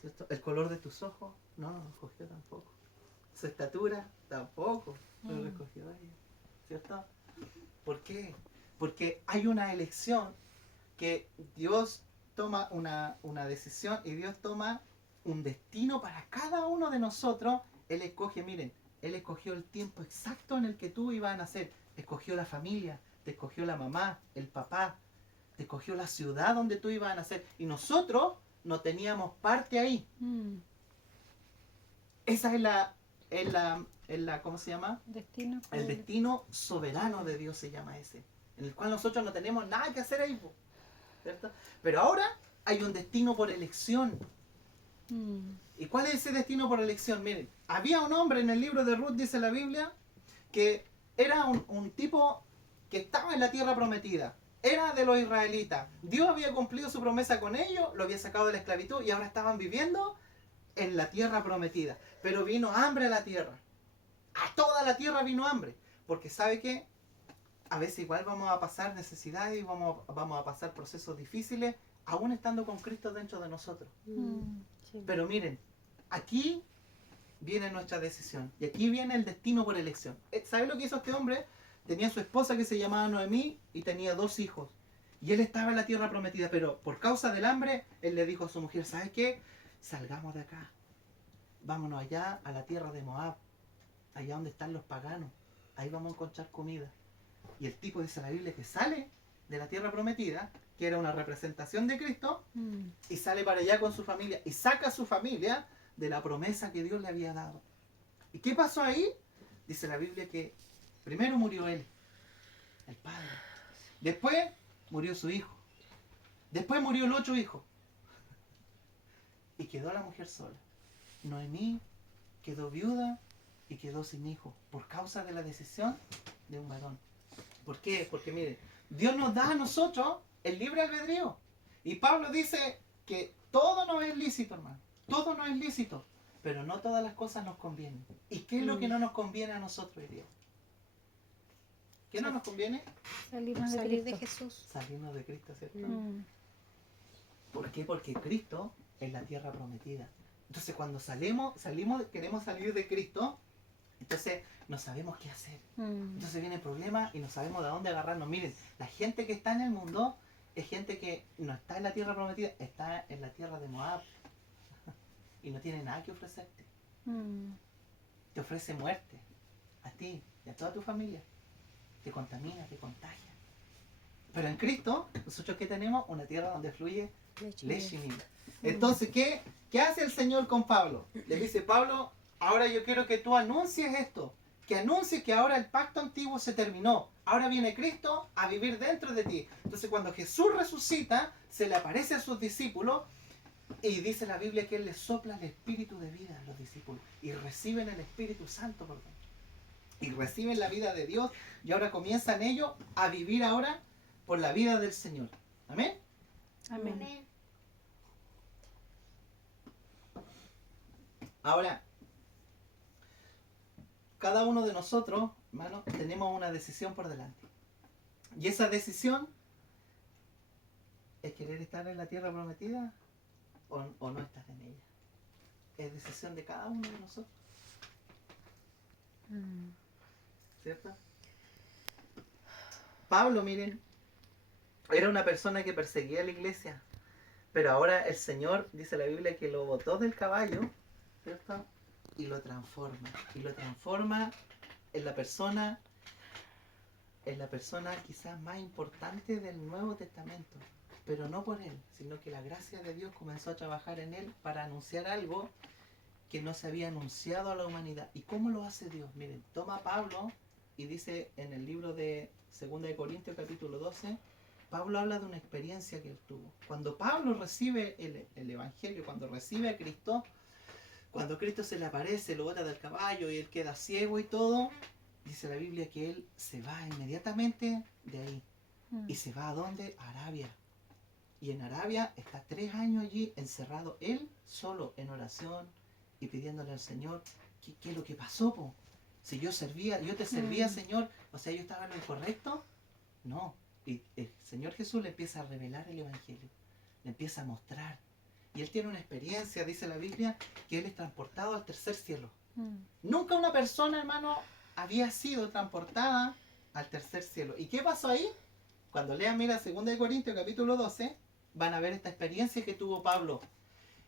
¿cierto? El color de tus ojos, no lo escogió tampoco. Su estatura, tampoco lo escogió ella, ¿cierto? ¿Por qué? Porque hay una elección que Dios toma una decisión y Dios toma un destino para cada uno de nosotros. Él escoge, miren, Él escogió el tiempo exacto en el que tú ibas a nacer. Escogió la familia, te escogió la mamá, el papá, te escogió la ciudad donde tú ibas a nacer. Y nosotros no teníamos parte ahí. Esa es la, ¿cómo se llama? Destino. El destino soberano de Dios se llama ese. En el cual nosotros no tenemos nada que hacer ahí, ¿cierto? Pero ahora hay un destino por elección. ¿Y cuál es ese destino por elección? Miren, había un hombre en el libro de Ruth, dice la Biblia, que era un tipo que estaba en la tierra prometida. Era de los israelitas. Dios había cumplido su promesa con ellos, lo había sacado de la esclavitud y ahora estaban viviendo en la tierra prometida. Pero vino hambre a la tierra. A toda la tierra vino hambre. Porque ¿sabe qué? A veces igual vamos a pasar necesidades y vamos a pasar procesos difíciles, aún estando con Cristo dentro de nosotros. Sí. Pero miren, aquí viene nuestra decisión. Y aquí viene el destino por elección. ¿Sabe lo que hizo este hombre? Tenía su esposa que se llamaba Noemí y tenía 2 hijos. Y él estaba en la tierra prometida, pero por causa del hambre, él le dijo a su mujer, ¿sabes qué? Salgamos de acá. Vámonos allá a la tierra de Moab. Allá donde están los paganos. Ahí vamos a encontrar comida. Y el tipo, dice la Biblia, que sale de la tierra prometida, que era una representación de Cristo, y sale para allá con su familia y saca a su familia de la promesa que Dios le había dado. ¿Y qué pasó ahí? Dice la Biblia que primero murió él, el padre. Después murió su hijo. Después murió el otro hijo. Y quedó la mujer sola. Noemí quedó viuda y quedó sin hijo por causa de la decisión de un varón. ¿Por qué? Porque mire, Dios nos da a nosotros el libre albedrío. Y Pablo dice que todo nos es lícito, hermano. Todo nos es lícito. Pero no todas las cosas nos convienen. ¿Y qué es lo que no nos conviene a nosotros hoy día? ¿Qué no nos conviene? Salirnos Salir de de Cristo. Jesús. Salirnos de Cristo, ¿cierto? ¿Por qué? Porque Cristo es la tierra prometida. Entonces cuando salimos, queremos salir de Cristo, entonces no sabemos qué hacer. Entonces viene el problema y no sabemos de dónde agarrarnos. Miren, la gente que está en el mundo es gente que no está en la tierra prometida, está en la tierra de Moab. Y no tiene nada que ofrecerte. Te ofrece muerte a ti y a toda tu familia. Te contamina, te contagia. Pero en Cristo, nosotros ¿qué tenemos? Una tierra donde fluye leche y miel. Entonces, ¿qué hace el Señor con Pablo? Le dice, Pablo, ahora yo quiero que tú anuncies esto. Que anuncies que ahora el pacto antiguo se terminó. Ahora viene Cristo a vivir dentro de ti. Entonces, cuando Jesús resucita, se le aparece a sus discípulos y dice la Biblia que Él les sopla el espíritu de vida a los discípulos. Y reciben el Espíritu Santo por dentro. Y reciben la vida de Dios. Y ahora comienzan ellos a vivir ahora por la vida del Señor. ¿Amén? Amén. Ahora, cada uno de nosotros, hermano, tenemos una decisión por delante. Y esa decisión es querer estar en la tierra prometida o no estar en ella. Es decisión de cada uno de nosotros. ¿Cierto? Pablo, miren, era una persona que perseguía a la iglesia. Pero ahora el Señor, dice la Biblia, que lo botó del caballo, ¿cierto? Y lo transforma. Y lo transforma en la persona quizás más importante del Nuevo Testamento. Pero no por él, sino que la gracia de Dios comenzó a trabajar en él para anunciar algo que no se había anunciado a la humanidad. ¿Y cómo lo hace Dios? Miren, toma a Pablo y dice en el libro de 2 de Corintios capítulo 12, Pablo habla de una experiencia que él tuvo. Cuando Pablo recibe el Evangelio, cuando recibe a Cristo, cuando Cristo se le aparece, lo bota del caballo y él queda ciego y todo, dice la Biblia que él se va inmediatamente de ahí. ¿Y se va a dónde? A Arabia. Y en Arabia está 3 años allí encerrado él solo en oración y pidiéndole al Señor qué es lo que pasó, po. Si yo te servía, Señor, o sea, yo estaba en lo incorrecto. No. Y el Señor Jesús le empieza a revelar el Evangelio, le empieza a mostrar. Y él tiene una experiencia, dice la Biblia, que él es transportado al tercer cielo. Mm. Nunca una persona, hermano, había sido transportada al tercer cielo. ¿Y qué pasó ahí? Cuando lean, mira, 2 Corintios capítulo 12, van a ver esta experiencia que tuvo Pablo.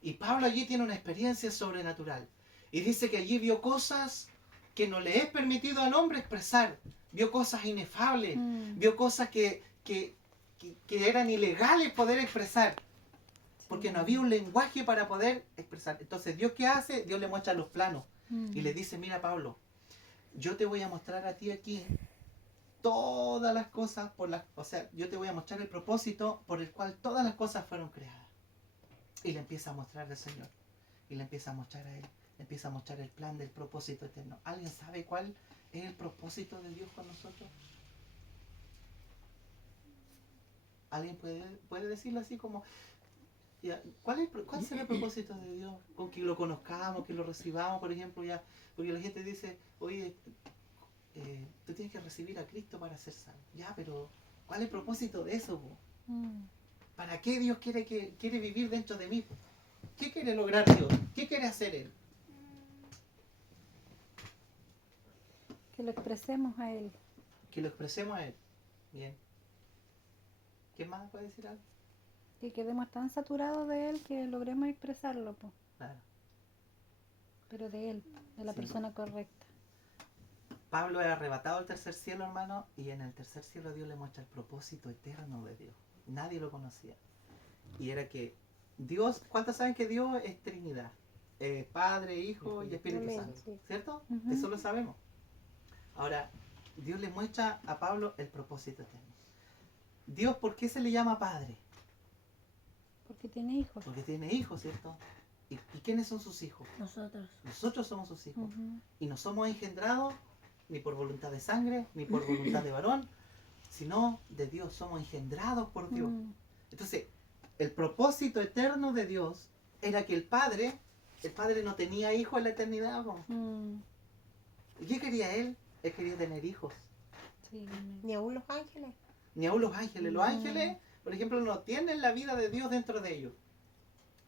Y Pablo allí tiene una experiencia sobrenatural. Y dice que allí vio cosas que no le es permitido al hombre expresar. Vio cosas inefables. Mm. Vio cosas que eran ilegales poder expresar. Porque no había un lenguaje para poder expresar. Entonces, ¿Dios qué hace? Dios le muestra los planos. Mm. Y le dice, mira Pablo, yo te voy a mostrar a ti aquí todas las cosas o sea, yo te voy a mostrar el propósito por el cual todas las cosas fueron creadas. Y le empieza a mostrar al Señor. Y le empieza a mostrar a él. Le empieza a mostrar el plan del propósito eterno. ¿Alguien sabe cuál es el propósito de Dios con nosotros? ¿Alguien puede decirlo así como, ya, ¿cuál será el propósito de Dios? Con que lo conozcamos, que lo recibamos, por ejemplo, ya, porque la gente dice, oye, tú tienes que recibir a Cristo para ser salvo. Ya, pero ¿cuál es el propósito de eso? Mm. ¿Para qué Dios quiere vivir dentro de mí? ¿Qué quiere lograr Dios? ¿Qué quiere hacer Él? Que lo expresemos a Él. Que lo expresemos a Él. Bien. ¿Qué más puede decir algo? Que quedemos tan saturados de Él que logremos expresarlo, po. Claro. Pero de Él, de la Sí. persona correcta. Pablo es arrebatado al tercer cielo, hermano, y en el tercer cielo Dios le muestra el propósito eterno de Dios. Nadie lo conocía. Y era que Dios, ¿cuántos saben que Dios es Trinidad? Padre, Hijo y Espíritu Amén, Santo. sí. ¿Cierto? Ujú. Eso lo sabemos. Ahora, Dios le muestra a Pablo el propósito eterno. Dios, ¿por qué se le llama Padre? Porque tiene hijos. Porque tiene hijos, ¿cierto? ¿Y quiénes son sus hijos? Nosotros. Nosotros somos sus hijos. Ujú. Y no somos engendrados ni por voluntad de sangre, ni por voluntad de varón, sino de Dios. Somos engendrados por Dios. Mm. Entonces, el propósito eterno de Dios era que el Padre no tenía hijos en la eternidad. ¿No? Mm. ¿Y qué quería Él? Él quería tener hijos. Sí, amén. Ni aún los ángeles. Ni aún los ángeles. Los Mm. ángeles, por ejemplo, no tienen la vida de Dios dentro de ellos.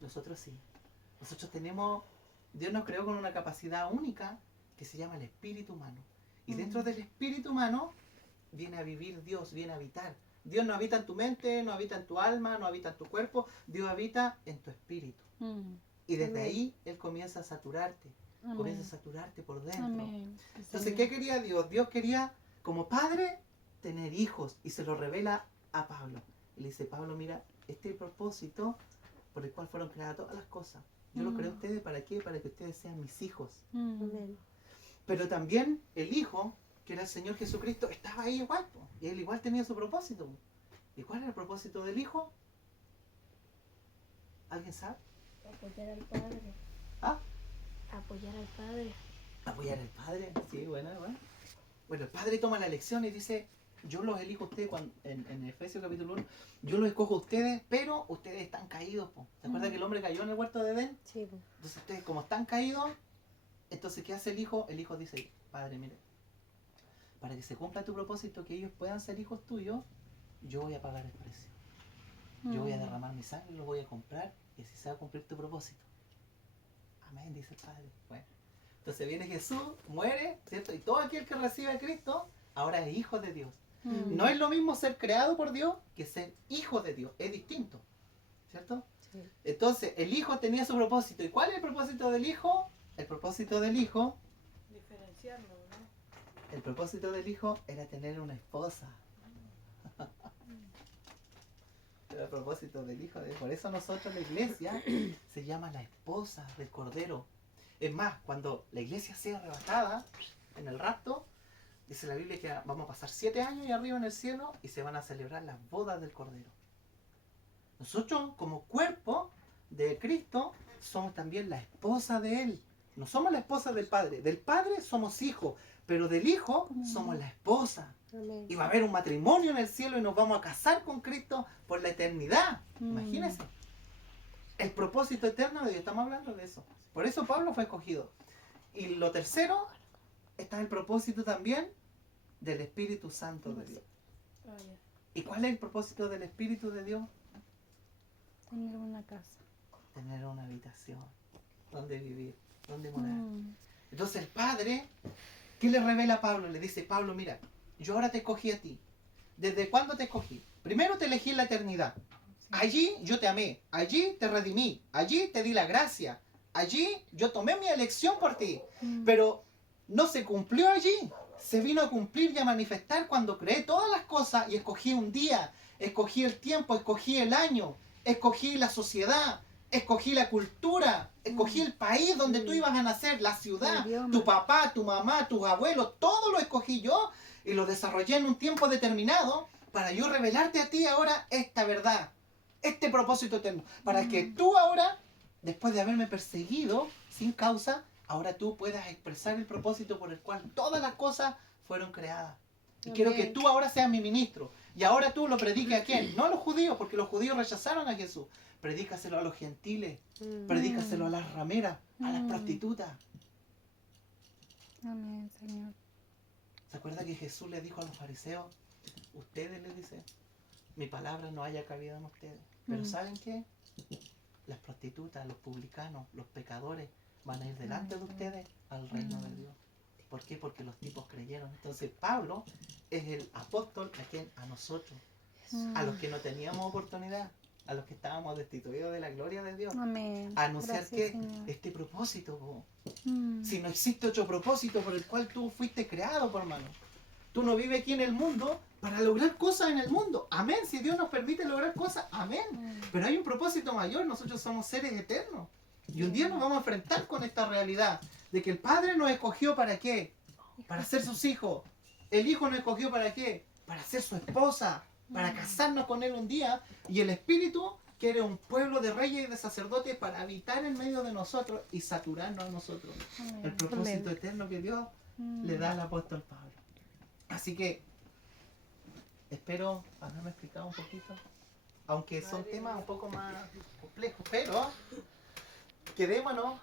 Nosotros sí. Nosotros tenemos, Dios nos creó con una capacidad única que se llama el espíritu humano. Y dentro del espíritu humano viene a vivir Dios, viene a habitar. Dios no habita en tu mente, no habita en tu alma, no habita en tu cuerpo. Dios habita en tu espíritu. Mm. Y desde Amén. ahí Él comienza a saturarte. Comienza a Amén. saturarte por dentro. Amén. Sí, Entonces, Señor. ¿qué quería Dios? Dios quería, como padre, tener hijos. Y se lo revela a Pablo. Y le dice, Pablo, mira, este es el propósito por el cual fueron creadas todas las cosas. Yo lo creé a ustedes, ¿para qué? Para que ustedes sean mis hijos. Mm. Amén. Pero también el Hijo, que era el Señor Jesucristo, estaba ahí igual. Po. Y Él igual tenía su propósito. Po. ¿Y cuál era el propósito del Hijo? ¿Alguien sabe? Apoyar al Padre. ¿Ah? Apoyar al Padre. Apoyar al Padre. Sí, bueno. Bueno, el Padre toma la elección y dice, yo los elijo a ustedes en Efesios capítulo 1, yo los escojo a ustedes, pero ustedes están caídos. Po. ¿Se acuerdan que el hombre cayó en el huerto de Edén? Sí, pues. Entonces ustedes como están caídos, entonces ¿qué hace el Hijo? El Hijo dice, Padre, mire, para que se cumpla tu propósito, que ellos puedan ser hijos tuyos, yo voy a pagar el precio. Yo voy a derramar mi sangre, los voy a comprar y así se va a cumplir tu propósito. Amén, dice el Padre. Bueno, entonces viene Jesús, muere, ¿cierto? Y todo aquel que recibe a Cristo, ahora es hijo de Dios. Mm. No es lo mismo ser creado por Dios que ser hijo de Dios, es distinto, ¿cierto? Sí. Entonces, el Hijo tenía su propósito. ¿Y cuál es el propósito del Hijo? El propósito del Hijo, Diferenciarlo, ¿no? el propósito del Hijo era tener una esposa. Era el propósito del Hijo. Por eso nosotros, la iglesia, se llama la esposa del Cordero. Es más, cuando la iglesia sea arrebatada en el rapto, dice la Biblia que vamos a pasar 7 años ahí arriba en el cielo y se van a celebrar las bodas del Cordero. Nosotros, como cuerpo de Cristo, somos también la esposa de Él. No somos la esposa del Padre. Del Padre somos hijos, pero del Hijo somos la esposa. Amén. Y va a haber un matrimonio en el cielo y nos vamos a casar con Cristo por la eternidad. Imagínense. El propósito eterno de Dios, estamos hablando de eso. Por eso Pablo fue escogido. Y lo tercero, está el propósito también del Espíritu Santo de Dios. Ah, ya. ¿Y cuál es el propósito del Espíritu de Dios? Tener una casa. tener una habitación donde vivir, donde morar. Mm. Entonces el Padre, ¿qué le revela a Pablo? Le dice, Pablo, mira, yo ahora te escogí a ti. ¿Desde cuándo te escogí? Primero te elegí en la eternidad. Allí yo te amé, allí te redimí, allí te di la gracia, allí yo tomé mi elección por ti. Mm. Pero no se cumplió allí. Se vino a cumplir y a manifestar cuando creé todas las cosas y escogí un día, escogí el tiempo, escogí el año, escogí la sociedad, escogí la cultura, escogí el país donde tú ibas a nacer, la ciudad, El idioma. tu papá, tu mamá, tus abuelos, todo lo escogí yo y lo desarrollé en un tiempo determinado para yo revelarte a ti ahora esta verdad, este propósito eterno, para que tú ahora, después de haberme perseguido sin causa, ahora tú puedas expresar el propósito por el cual todas las cosas fueron creadas. Y quiero que tú ahora seas mi ministro. Y ahora tú lo prediques a quién? No a los judíos, porque los judíos rechazaron a Jesús. Predícaselo a los gentiles. Predícaselo a las rameras, a las prostitutas. Amén, Señor. ¿Se acuerda que Jesús le dijo a los fariseos? Ustedes les dice, mi palabra no haya cabido en ustedes. Pero ¿saben qué? Las prostitutas, los publicanos, los pecadores van a ir delante de ustedes al reino de Dios. ¿Por qué? Porque los tipos creyeron. Entonces Pablo es el apóstol a nosotros, a los que no teníamos oportunidad, a los que estábamos destituidos de la gloria de Dios. Amén. A anunciar Gracias, que Señor. este propósito, po. Mm. Si no existe otro propósito por el cual tú fuiste creado, por hermano. Tú no vives aquí en el mundo para lograr cosas en el mundo. Amén. Si Dios nos permite lograr cosas, amén. Pero hay un propósito mayor. Nosotros somos seres eternos. Y un día nos vamos a enfrentar con esta realidad de que el Padre nos escogió ¿para qué? Para ser sus hijos. El Hijo nos escogió ¿para qué? Para ser su esposa, para casarnos con Él un día. Y el Espíritu quiere un pueblo de reyes y de sacerdotes para habitar en medio de nosotros y saturarnos a nosotros. El propósito eterno que Dios le da al apóstol Pablo. Así que espero haberme explicado un poquito, aunque son temas un poco más complejos, pero quedémonos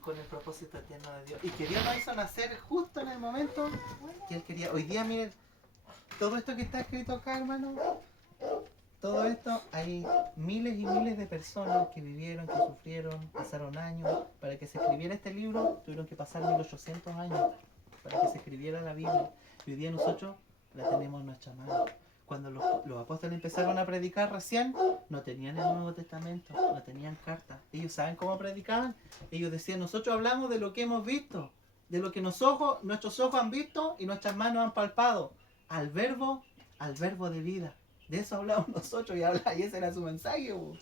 con el propósito eterno de Dios y que Dios nos hizo nacer justo en el momento que Él quería. Hoy día, miren, todo esto que está escrito acá, hermano, todo esto, hay miles y miles de personas que vivieron, que sufrieron, pasaron años. Para que se escribiera este libro tuvieron que pasar 1800 años para que se escribiera la Biblia. Y hoy día nosotros la tenemos en nuestra mano. Cuando los apóstoles empezaron a predicar recién, no tenían el Nuevo Testamento, no tenían cartas. Ellos saben cómo predicaban. Ellos decían, nosotros hablamos de lo que hemos visto, de lo que nuestros ojos han visto y nuestras manos han palpado. Al verbo de vida. De eso hablamos nosotros y ese era su mensaje. Po.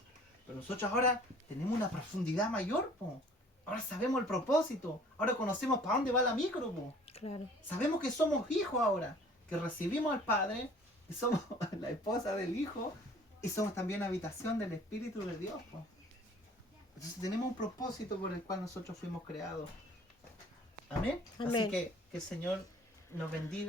Pero nosotros ahora tenemos una profundidad mayor. Po. Ahora sabemos el propósito. Ahora conocemos para dónde va la micro. Po. Claro. Sabemos que somos hijos ahora, que recibimos al Padre, que somos la esposa del Hijo y somos también habitación del Espíritu de Dios. Po. Entonces tenemos un propósito por el cual nosotros fuimos creados. Amén. Amén. Así que el Señor nos bendiga.